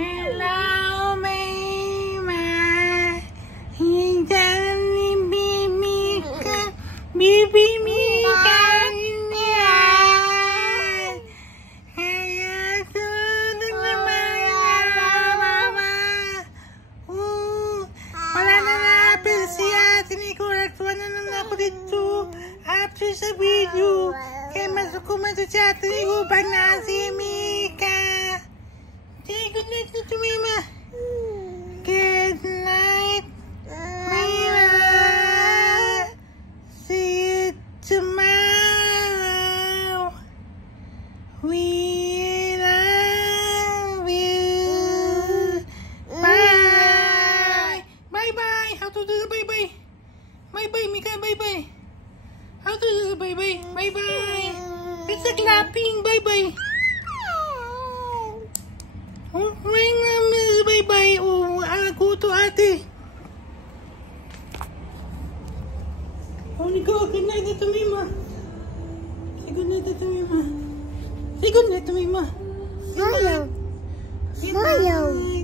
Hello, Mama. Hindi Mika. Bibi Mika. Kaya tulog naman Mama. Wala na na-apil si Ate Nicole. Wala na ako dito. After sa video. Kaya masukuman sa Ate Nicole pag na si Mika. Good night to Mama. Good night, Mama. See you tomorrow. We love you. Bye. Bye-bye. How to do the bye-bye? Bye-bye, Mika. Bye-bye. How to do the bye-bye? Bye-bye. It's a clapping. Bye-bye. Oh, bye-bye. Oh, ako to ate. Oh, Nico, good night to Mama. Say good night to Mama. Say good night to Mama. Smile. Smile.